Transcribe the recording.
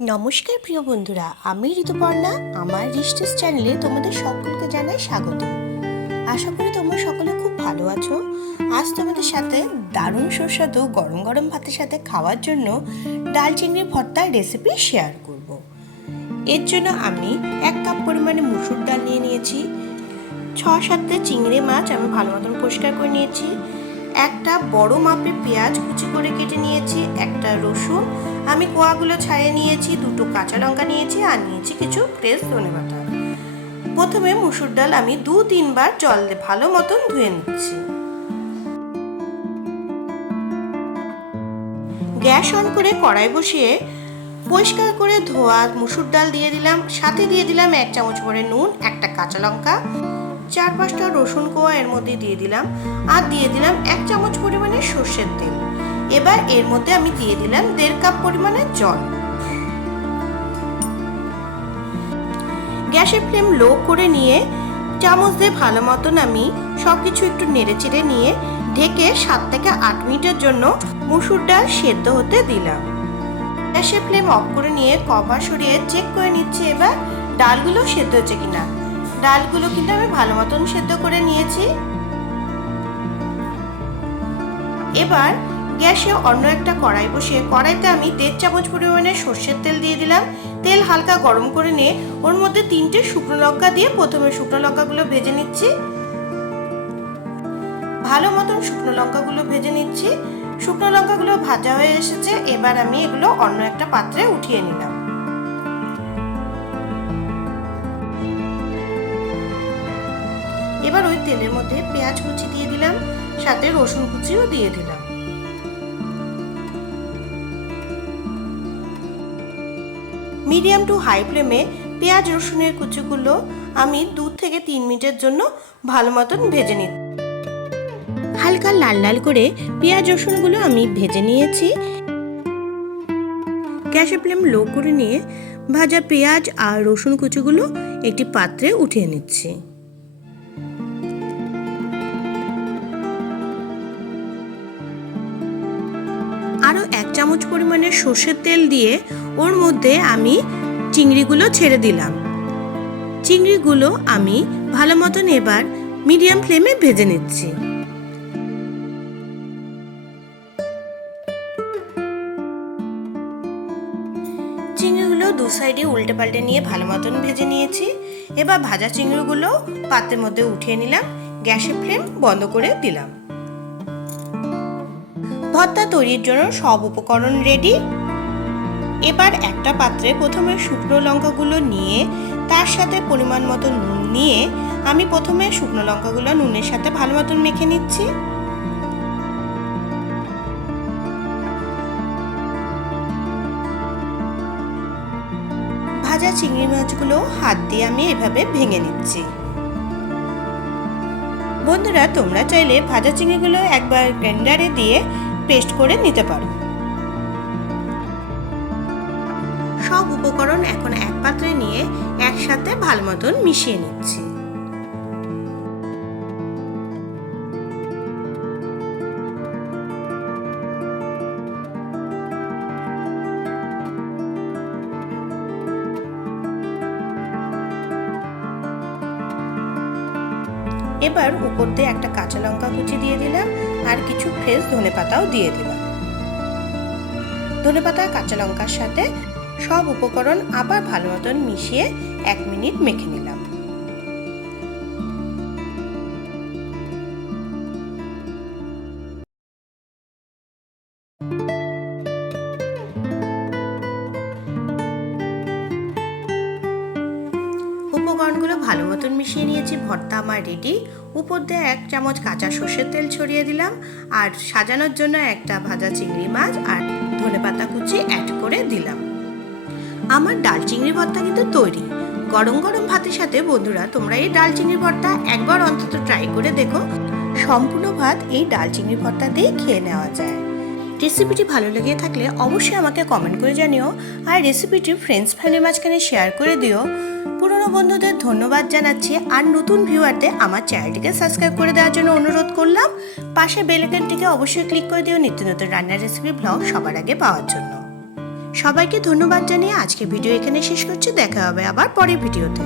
নমস্কার প্রিয় বন্ধুরা, আমি ঋতুপর্ণা। আমার RitzTipz চ্যানেলে তোমাদের সকলকে জানাই স্বাগত। আশা করি তোমরা সকলে খুব ভালো আছো। আজ তোমাদের সাথে দারুণ সুস্বাদু গরম গরম ভাতের সাথে খাওয়ার জন্য ডাল চিংড়ি ভর্তার রেসিপি শেয়ার করব। এর জন্য আমি 1 কাপ পরিমাণে মুসুর ডাল নিয়ে নিয়েছি। 6-7টা চিংড়ি মাছ আমি ভালো মতন পরিষ্কার করে নিয়েছি। একটা বড় মাপের পেঁয়াজ কুচি করে কেটে নিয়েছি। একটা রসুন আমি কোয়াগুলো ছাড়িয়ে নিয়েছি। 2টো কাঁচা লঙ্কা নিয়েছি আর নিয়েছি কিছু ফ্রেশ ধনেপাতা। প্রথমে মুসুর ডাল আমি 2-3 বার জল দিয়ে ভালো মতন ধুয়ে নিচ্ছি। গ্যাস অন করে কড়াই বসিয়ে পরিষ্কার করে ধোয়া মুসুর ডাল দিয়ে দিলাম। সাথে দিয়ে দিলাম 1 চামচ করে নুন, একটা কাঁচা লঙ্কা, 4-5টা রসুন কোয়া এর মধ্যে দিয়ে দিলাম আর দিয়ে দিলাম 1 চামচ পরিমাণে সর্ষের তেল। এবার এর মধ্যে আমি দিয়ে দিলাম 1.5 কাপ পরিমাণে জল। গ্যাসের ফ্লেম লো করে নিয়ে চামচ দিয়ে ভালো মতন আমি সবকিছু একটু নেড়ে চেড়ে নিয়ে ঢেকে 7 থেকে 8 মিনিটের জন্য মুসুর ডাল সেদ্ধ হতে দিলাম। গ্যাসের ফ্লেম অফ করে নিয়ে কভার সরিয়ে চেক করে নিচ্ছি এবার ডালগুলো সেদ্ধ হচ্ছে কিনা। ডালগুলো কিন্তু আমি ভালো মতন সেদ্ধ করে নিয়েছি। এবার গ্যাসে অন্য একটা কড়াই বসিয়ে কড়াইতে আমি 1.5 চামচ পরিমাণে সর্ষের তেল দিয়ে দিলাম। তেল হালকা গরম করে নিয়ে ওর মধ্যে 3টে শুকনো লঙ্কা দিয়ে প্রথমে শুকনো লঙ্কাগুলো ভেজে নিচ্ছি। ভালো মতন শুকনো লঙ্কাগুলো ভেজে নিচ্ছি। শুকনো লঙ্কাগুলো ভাজা হয়ে এসেছে। এবার আমি এগুলো অন্য একটা পাত্রে উঠিয়ে নিলাম। এবার ওই তেলের মধ্যে পেঁয়াজ কুচি দিয়ে দিলাম, সাথে রসুন কুচিও দিয়ে দিলাম। মিডিয়াম টু হাই ফ্লেমে পেঁয়াজ রসুনের কুচিগুলো আমি 2 থেকে 3 মিনিটের জন্য ভালো মতন ভেজে নিচ্ছি। হালকা লাল লাল করে পেঁয়াজ রসুনগুলো আমি ভেজে নিয়েছি। গ্যাসের ফ্লেম লো করে নিয়ে ভাজা পেঁয়াজ আর রসুন কুচিগুলো একটি পাত্রে উঠিয়ে নিচ্ছি। আরও 1 চামচ পরিমাণে সর্ষের তেল দিয়ে ওর মধ্যে আমি চিংড়িগুলো ছেড়ে দিলাম। চিংড়িগুলো আমি ভালো মতন এবার মিডিয়াম ফ্লেমে ভেজে নিচ্ছি। চিংড়িগুলো 2 সাইডে উল্টে পাল্টে নিয়ে ভালো মতন ভেজে নিয়েছি। এবার ভাজা চিংড়িগুলো পাত্রের মধ্যে উঠিয়ে নিলাম। গ্যাসের ফ্লেম বন্ধ করে দিলাম। ভর্তা তৈরির জন্য সব উপকরণ রেডি। এবার একটা পাত্রে প্রথমে শুকনো লঙ্কাগুলো নিয়ে তার সাথে পরিমাণ মতো নুন নিয়ে আমি প্রথমে শুকনো লঙ্কাগুলো নুনের সাথে ভালো মতন মেখে নিচ্ছি। ভাজা চিংড়ি মাছগুলো হাত দিয়ে আমি এভাবে ভেঙে নিচ্ছি। বন্ধুরা, তোমরা চাইলে ভাজা চিংড়িগুলো একবার গ্রাইন্ডারে দিয়ে পেস্ট করে নিতে পারো। সব উপকরণ এখন এক পাত্রে নিয়ে একসাথে ভালো মতন মিশিয়ে নিচ্ছি। এবার উপর দিয়ে একটা কাঁচা লঙ্কা কুচি দিয়ে দিলাম আর কিছু ফ্রেশ ধনেপাতাও দিয়ে দিলাম। ধনেপাতা কাঁচা লঙ্কার সাথে সব উপকরণ আবার ভালো মতন মিশিয়ে 1 মিনিট মেখে নিলাম। উপকরণগুলো ভালো মতন মিশিয়ে নিয়েছি। ভর্তা আমার রেডি। উপর দিয়ে 1 চামচ কাঁচা সর্ষের তেল ছড়িয়ে দিলাম আর সাজানোর জন্য একটা ভাজা চিংড়ি মাছ আর ধনেপাতা কুচি অ্যাড করে দিলাম। আমার ডাল চিংড়ি ভর্তা কিন্তু তৈরি। গরম গরম ভাতের সাথে বন্ধুরা তোমরা এই ডাল চিংড়ি ভর্তা একবার অন্তত ট্রাই করে দেখো। সম্পূর্ণ ভাত এই ডাল চিংড়ি ভর্তা দিয়ে খেয়ে নেওয়া যায়। রেসিপিটি ভালো লেগে থাকলে অবশ্যই আমাকে কমেন্ট করে জানিও আর রেসিপিটি ফ্রেন্ডস ফ্যামিলির মাঝখানে শেয়ার করে দিও। পুরনো বন্ধুদের ধন্যবাদ জানাচ্ছি আর নতুন ভিউয়ারদের আমার চ্যানেলটিকে সাবস্ক্রাইব করে দেওয়ার জন্য অনুরোধ করলাম। পাশে বেল আইকনটিকে অবশ্যই ক্লিক করে দিও নিত্য নতুন রান্নার রেসিপি ব্লগ সবার আগে পাওয়ার জন্য। সবাইকে ধন্যবাদ জানিয়ে আজকে ভিডিও এখানে শেষ করছি। দেখা হবে আবার পরের ভিডিওতে।